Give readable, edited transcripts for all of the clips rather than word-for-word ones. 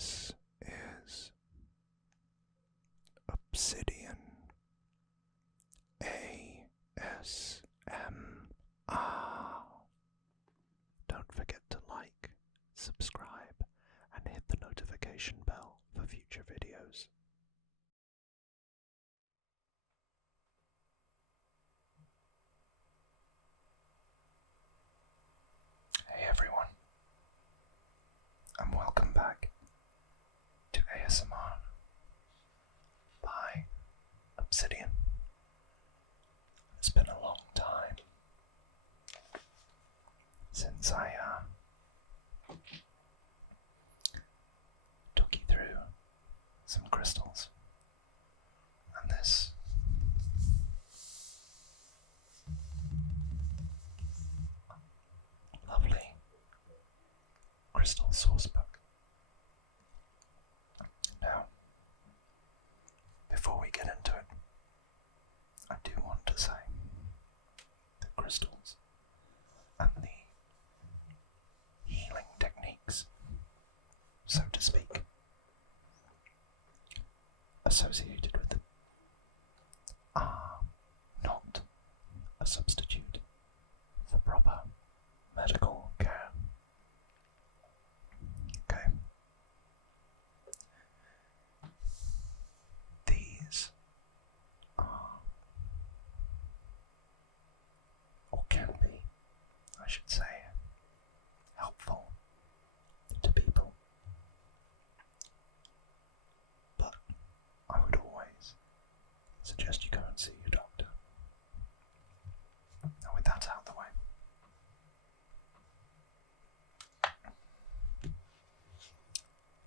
This is Obsidian ASMR. Don't forget to like, subscribe, and hit the notification bell for future videos. Hey everyone, and welcome back to ASMR by Obsidian. It's been a long time since I took you through some crystals, and this lovely crystal sourcebook. Now, before we get into it, I do want to say that crystals and the healing techniques, so to speak, associated with them are not a substitute for proper medical care. Okay? These are, or can be, I should say, helpful to people, but I would always suggest you go and see your doctor. Now, with that out of the way,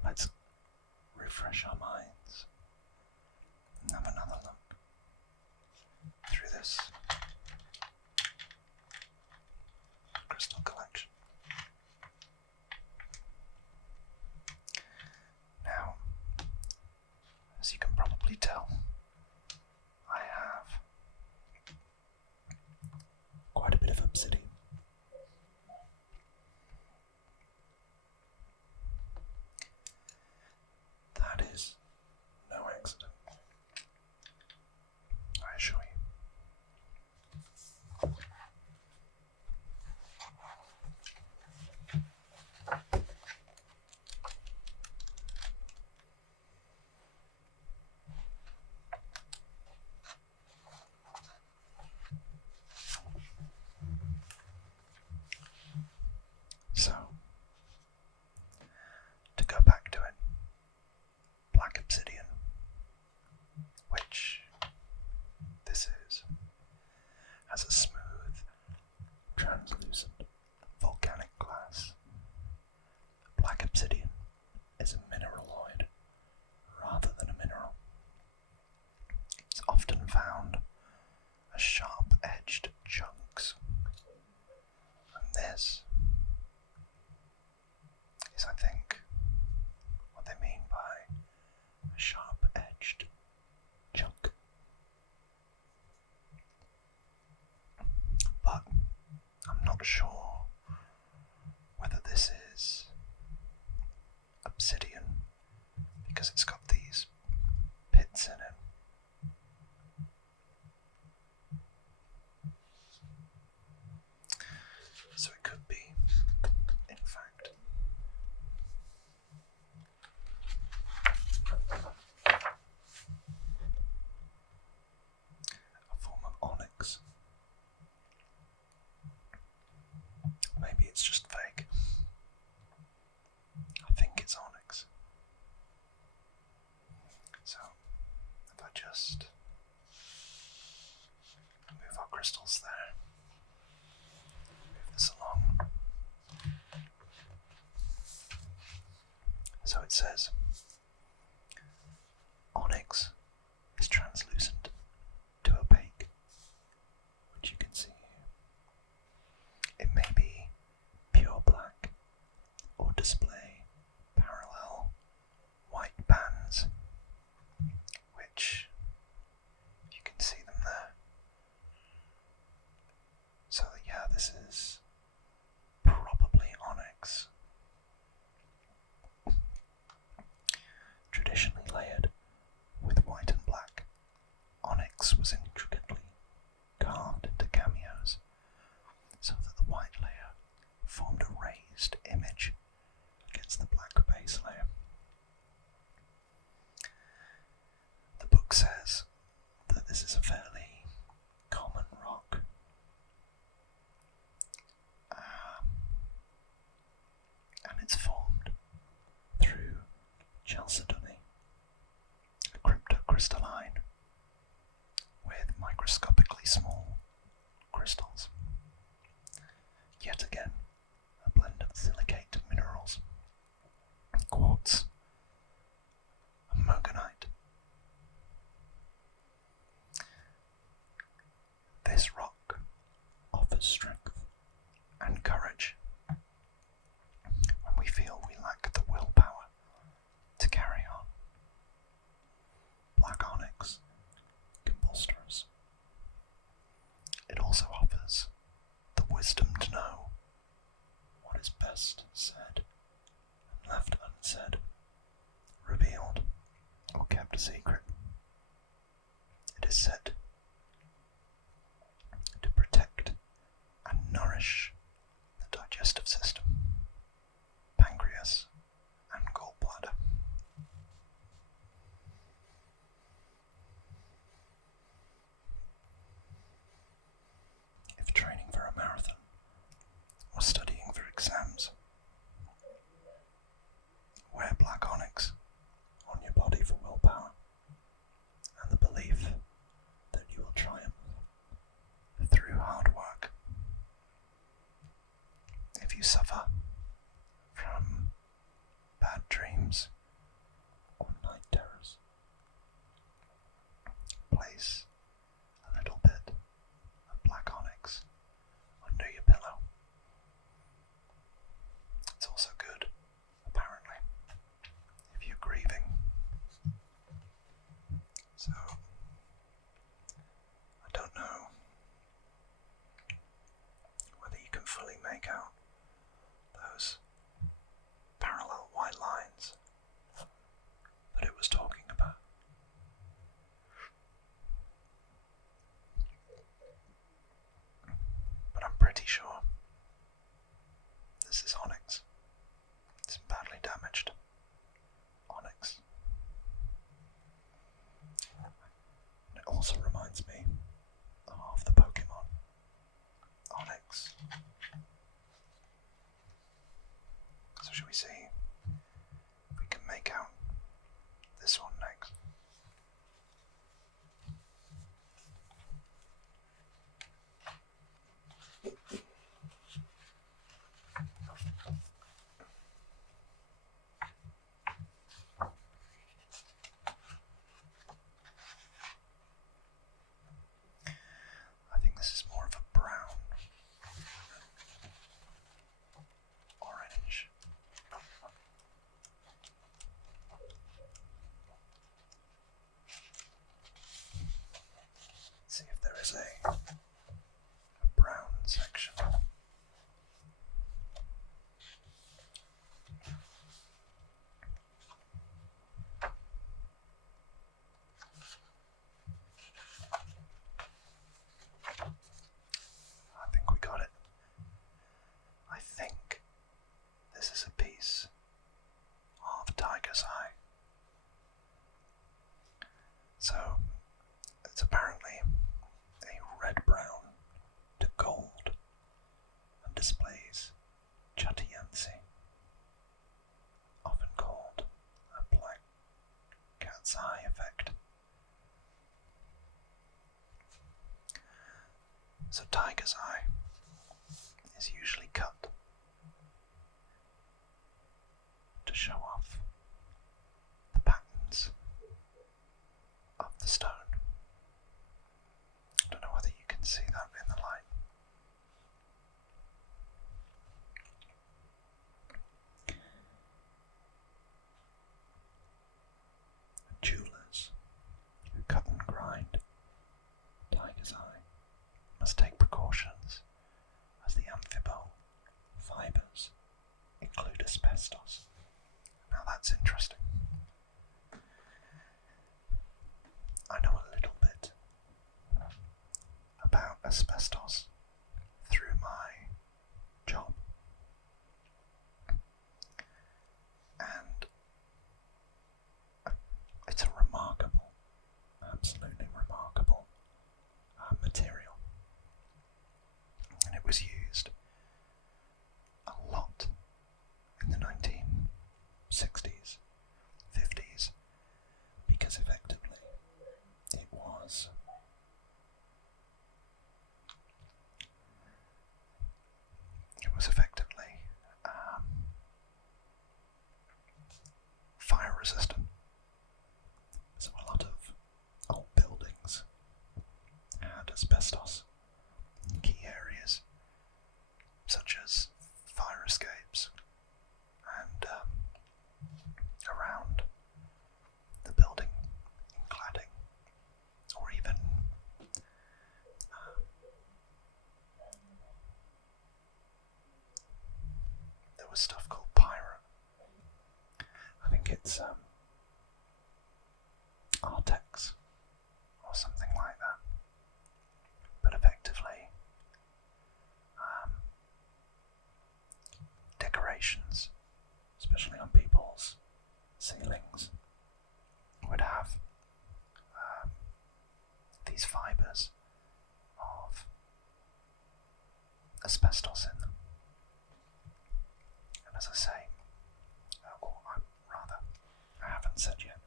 let's refresh our minds and have another look through this crystal collection. Now, as you can probably tell, I have quite a bit of obsidian. That is no accident, I assure you. So, to go back to it, black obsidian, which this is, has a smooth, translucent, volcanic glass. Black obsidian is a mineraloid rather than a mineral. It's often found as sharp-edged chunks, and this is, I think, what they mean by a sharp-edged chunk. But I'm not sure whether this is obsidian because it's got these pits in it. So it could be, in fact, a form of onyx. Maybe it's just fake. I think it's onyx. So, if I just move our crystals there, move this along. So it says, onyx is translucent to opaque, which you can see here. It may be pure black or display parallel white bands, which you can see them there. So yeah, this is probably onyx. chalcedony, a cryptocrystalline with microscopically small crystals. Yet again, a blend of silicate minerals, quartz, and mogonite. This rock offers strength and courage when we feel we lack the willpower to carry on. Black onyx can bolster us. It also offers the wisdom to know what is best said and left unsaid, revealed or kept a secret. It is said to protect and nourish the digestive system, pancreas, and gallbladder. If training for a marathon or studying for exams, wear black onyx on your body for willpower and the belief that you will triumph through hard work. If you suffer from bad dreams or night terrors, place a little bit of black onyx under your pillow. It's also good, apparently, if you're grieving. So, I don't know whether you can fully make out those parallel white lines that it was talking about. But I'm pretty sure this is onyx. It's badly damaged onyx. And it also reminds me of the Pokemon Onyx. So shall we see if we can make out this one next? I think this is more of a brown, orange. See if there is a brown section. I think we got it. I think this is a piece of tiger's eye. So, it's apparently a red-brown to gold and displays chatiyansi, often called a black cat's eye effect. So tiger's eye is usually cut to show off the patterns of the stone. I don't know whether you can see that in the light. Jewelers who cut and grind tiger's eye must take precautions, as the amphibole fibres include asbestos. Now that's interesting. I know a little bit about asbestos through my job, and it's a remarkable, absolutely remarkable material, and it was used a lot in the 1960s, 50s with stuff called pirate. I think it's Artex or something like that. But effectively, decorations, especially on people's ceilings, would have these fibres of asbestos in them. And as I say, I haven't said yet,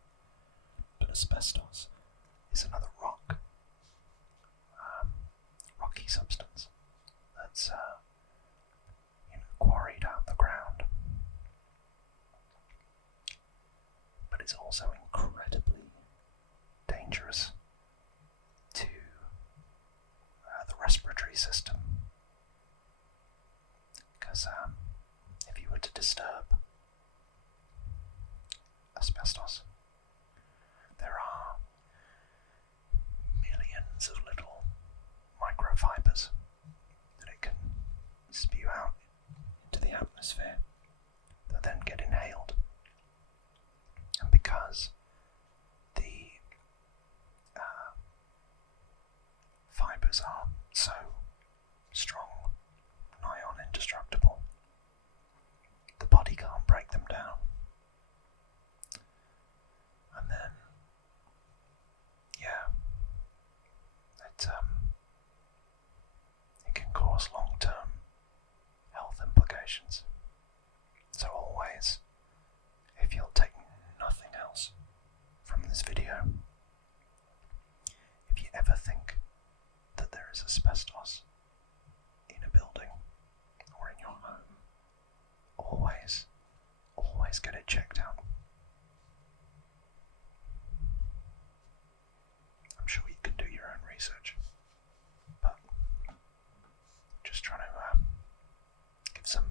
but asbestos is another rocky substance that's quarried out of the ground. But it's also incredibly dangerous to the respiratory system, because if you were to disturb asbestos, there are millions of little microfibers that it can spew out into the atmosphere that then get inhaled. And because the fibers are so strong, nigh on indestructible, the body can't break them down. And then, it can cause long-term health implications. So always, if you'll take nothing else from this video, if you ever think that there is asbestos in a building or in your home, always get it checked out. I'm sure you can do your own research, but just trying to give some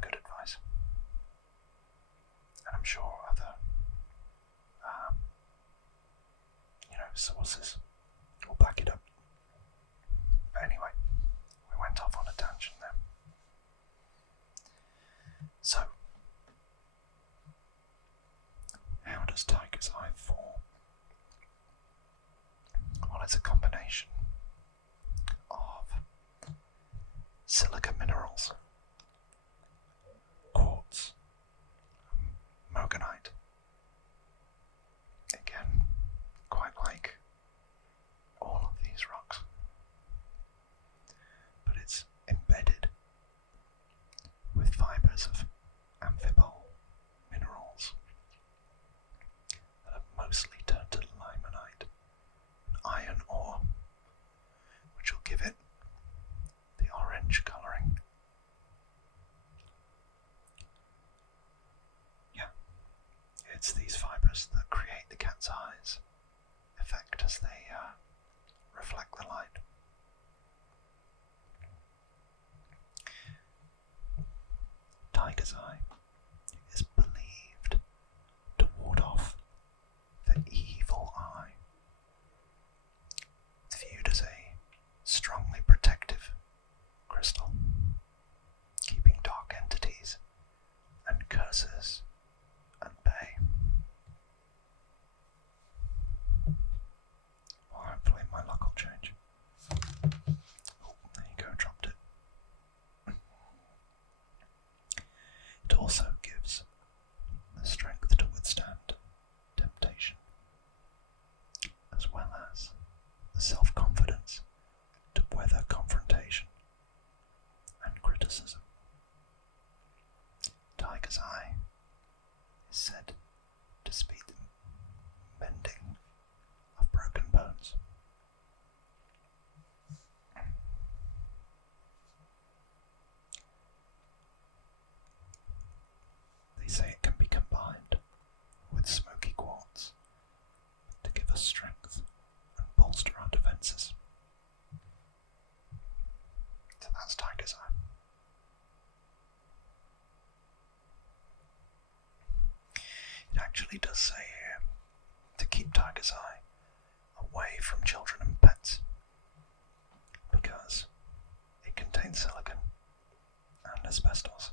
good advice. And I'm sure other sources will back it up. But anyway, we went off on a tangent there. So, how does tiger's eye form? Well, it's a combination of silica minerals, quartz, mogonite. Again, quite like all of these rocks, but it's embedded with fibres of amphibole minerals that have mostly turned to limonite and iron ore, which will give it the orange colouring. Yeah, it's these fibres that create the cat's eyes effect as they reflect the light. Tiger's eye is believed to ward off the evil eye. It's viewed as a strongly protective crystal, keeping dark entities and curses at bay. Well, hopefully my luck will change. Oh, there you go, dropped it. It also gives the strength to withstand temptation, as well as the self-confidence to weather confrontation and criticism. Tiger's eye is said to speed the mending of broken bones. They say it can be combined with smoky quartz to give us strength and bolster our defences. So that's tiger's eye. It actually does say here to keep tiger's eye away from children and pets, because it contains silicon and asbestos,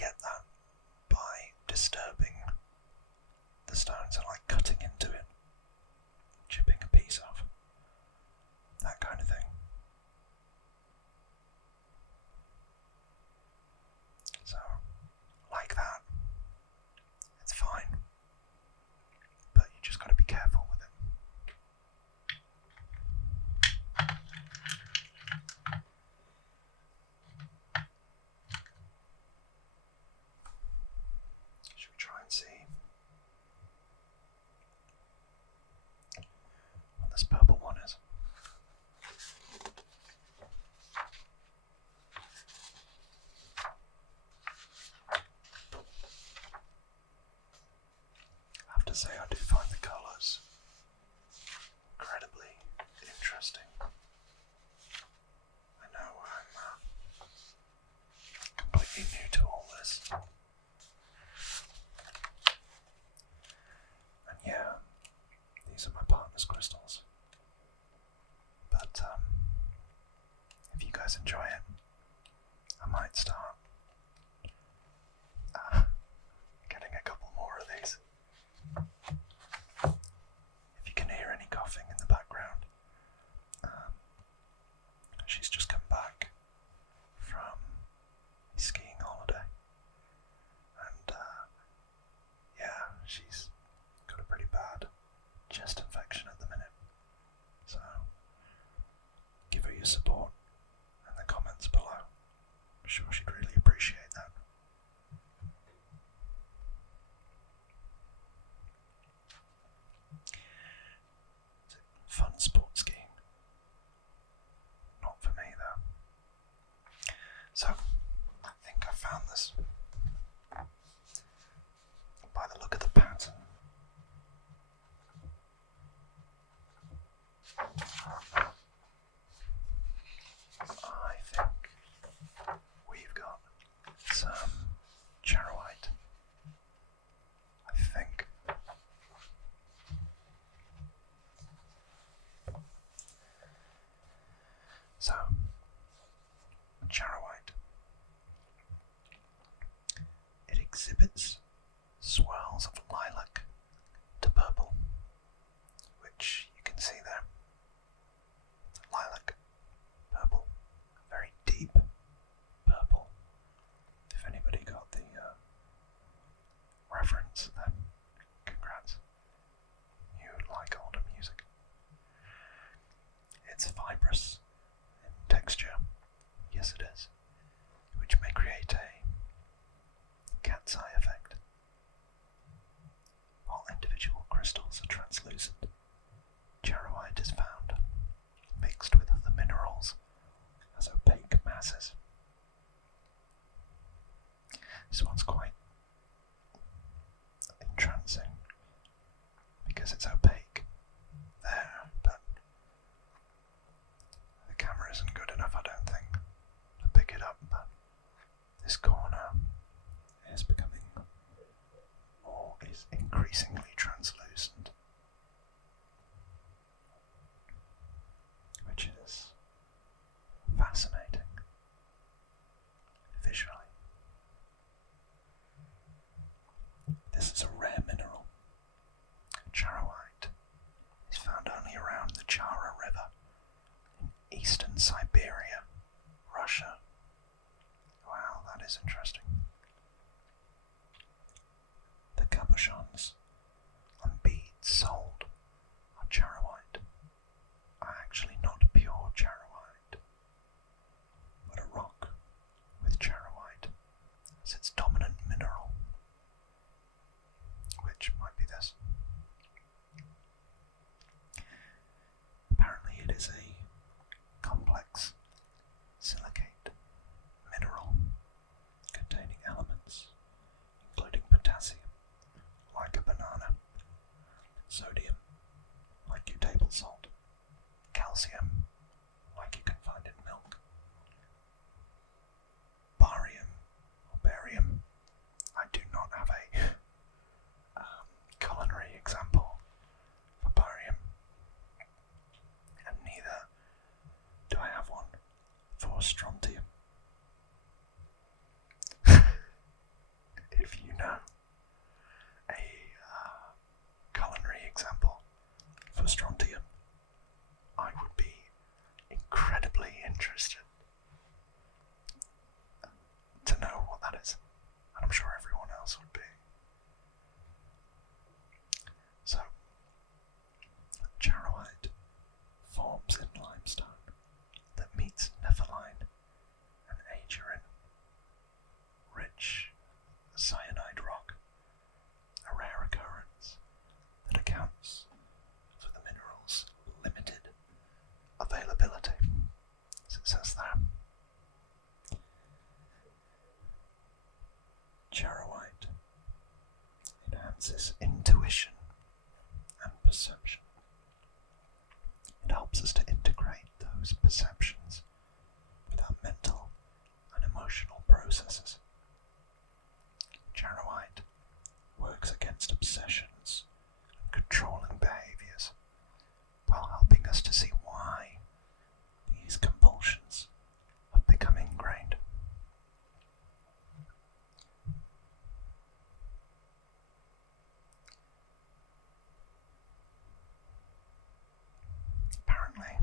get that by disturbing the stones and like cutting into it, chipping a piece off, that kind of thing. So, like that, it's fine, but you just got to be careful with it. Should we try and see what this purple one is? I have to say, I do find the colours incredibly interesting. I know I'm completely new to all this. And yeah, these are my partner's crystals. But if you guys enjoy it, I might start getting a couple more of these. If you can hear any coughing in the background, she's just come back from a skiing holiday, and yeah, she's got a pretty bad chest infection at the minute, so give her your support in the comments below. I'm sure she'd really appreciate that. It's a fun sport skiing. Not for me though. So, I think I found this by the look of the pattern. I think we've got some charoite. I think. So, charoite. It exhibits swirls of lilac to purple, which you can see there. Lilac, purple, very deep purple. If anybody got the reference, then congrats. You like older music. It's fibrous in texture, yes it is, which may create a cat's eye effect. While individual crystals are translucent, charoite is found mixed with other minerals as opaque masses. This one's quite entrancing because it's opaque there, but the camera isn't good enough, I don't think, to pick it up, but this corner is becoming or is increasingly translucent, which is fascinating visually. This is a rare mineral. Charoite is found only around the Chara River in eastern Siberia, Russia. Wow, that is interesting. The cabochons and beads sold on charoite are actually not pure charoite, but a rock with charoite as its dominant mineral, which might be this. Apparently it is a complex silicate mineral containing elements including potassium, like a banana, sodium, like your table salt, calcium, like you can find in milk, barium, or barium. I do not have a culinary example for barium, and neither do I have one for strontium. Charoite enhances intuition and perception. It helps us to integrate those perceptions with our mental and emotional processes. Charoite works against obsessions and controlling behaviours, while helping us to see why these compulsions have become ingrained. Apparently,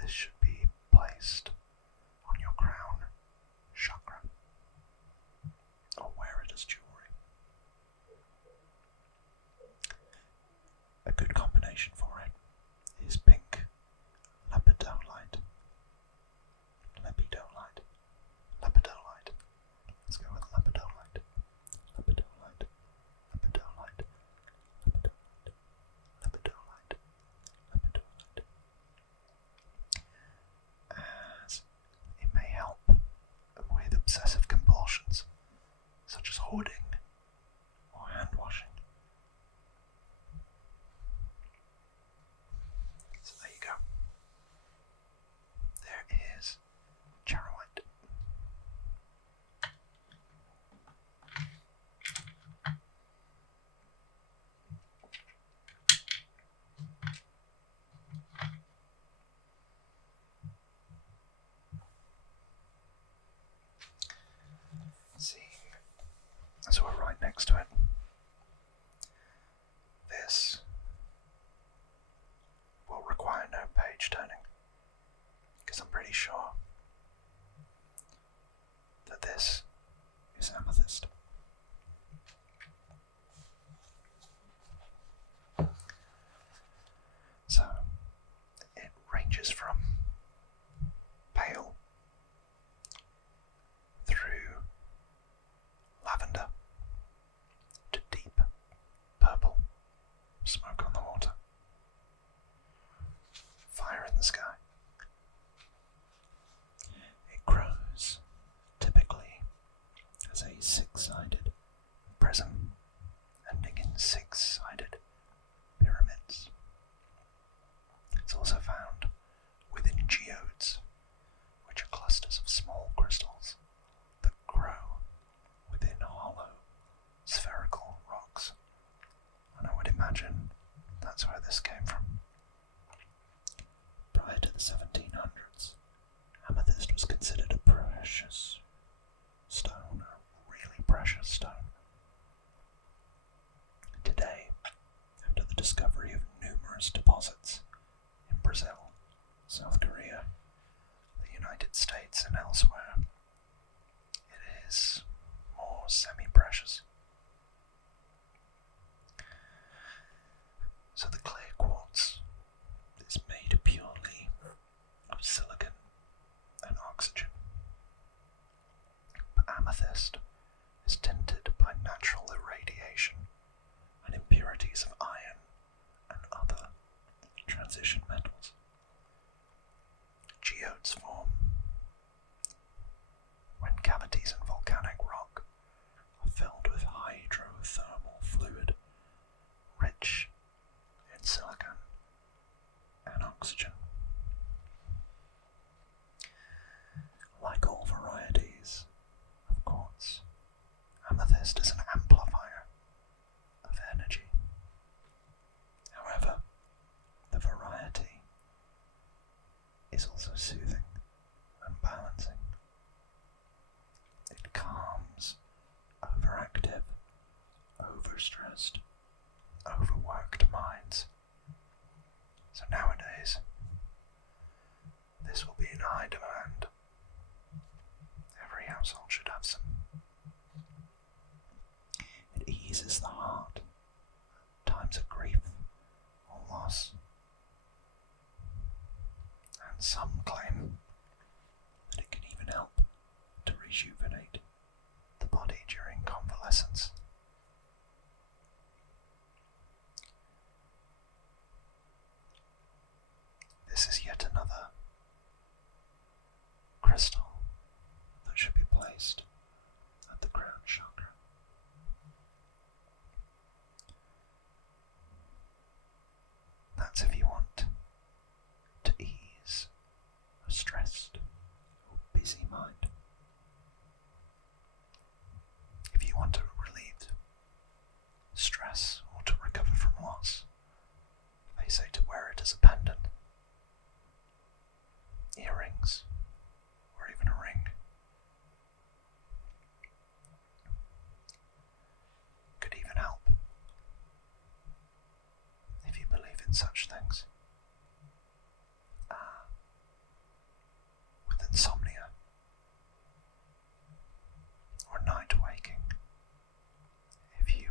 this should be placed on your crown chakra, or wear it as jewelry. A good combination for it is pink lepidolite. Let's go with lepidolite. Lepidolite. As it may help with obsessive compulsions, such as hoarding or hand washing. So there you go. There is charoite. See, so we're right next to it. This will require no page turning, because I'm pretty sure that this is amethyst. So it ranges from pale through lavender to deep purple, smoke on the water, fire in the sky. It grows typically as a six-sided prism ending in six-sided pyramids. It's also found within geodes, which are clusters of small crystals that grow within hollow, spherical rocks. And I would imagine that's where this came from. Prior to the 1700s, amethyst was considered a precious stone, a really precious stone. Today, after the discovery of numerous deposits in Brazil, South Korea, the United States and elsewhere, it is more semi-precious. So the clear quartz is made purely of silicon and oxygen. But amethyst is tinted by natural irradiation and impurities of iron and other transition metals. Geodes form when cavities in volcanic rock are filled with hydrothermal fluid rich in silicon and oxygen. Like all varieties of quartz, amethyst is an amplifier of energy. However, the variety is also soothing and balancing. It calms overactive, overstressed, overworked minds. So nowadays, this will be in high demand. Every household should have some. It eases the heart at times of grief or loss. And some claim that it can even help to rejuvenate the body during convalescence. This is yet another crystal that should be placed at the crown chakra. such things. With insomnia or night waking, if you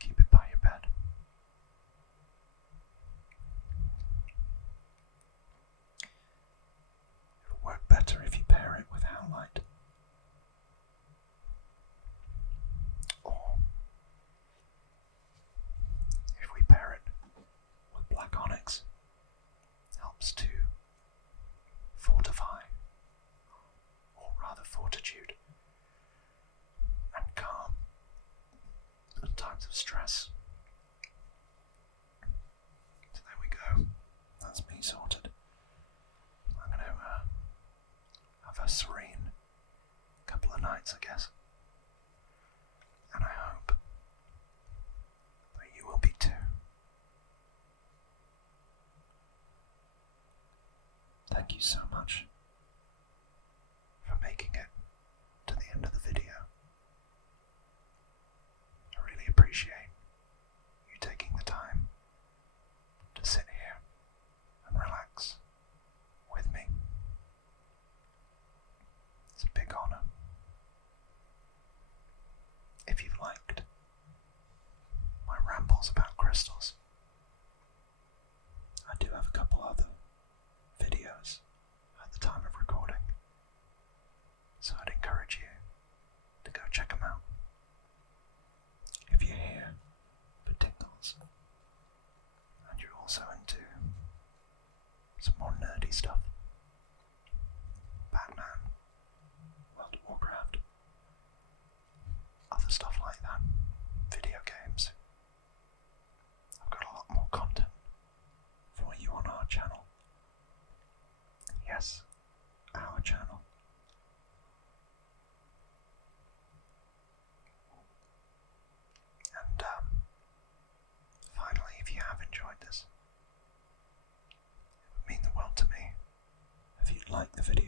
keep it by your bed. It'll work better if you pair it with howlite. Or if we pair it with black onyx, helps to fortify, or rather fortitude, and calm at times of stress. So there we go. That's me sorted. I'm going to have a serene couple of nights, I guess. And I hope that you will be too. Thank you so much for making it to the end of the video. I really appreciate you taking the time to sit here and relax with me. It's a big honor. If you've liked my rambles about crystals, I do have a couple other videos at the time of recording, so I'd encourage you to go check them out. If you're here for tingles, and you're also into some more nerdy stuff, Batman, World of Warcraft, other stuff like that, video games, I've got a lot more content for you on our channel. Yes, our channel. And finally, if you have enjoyed this, it would mean the world to me if you'd like the video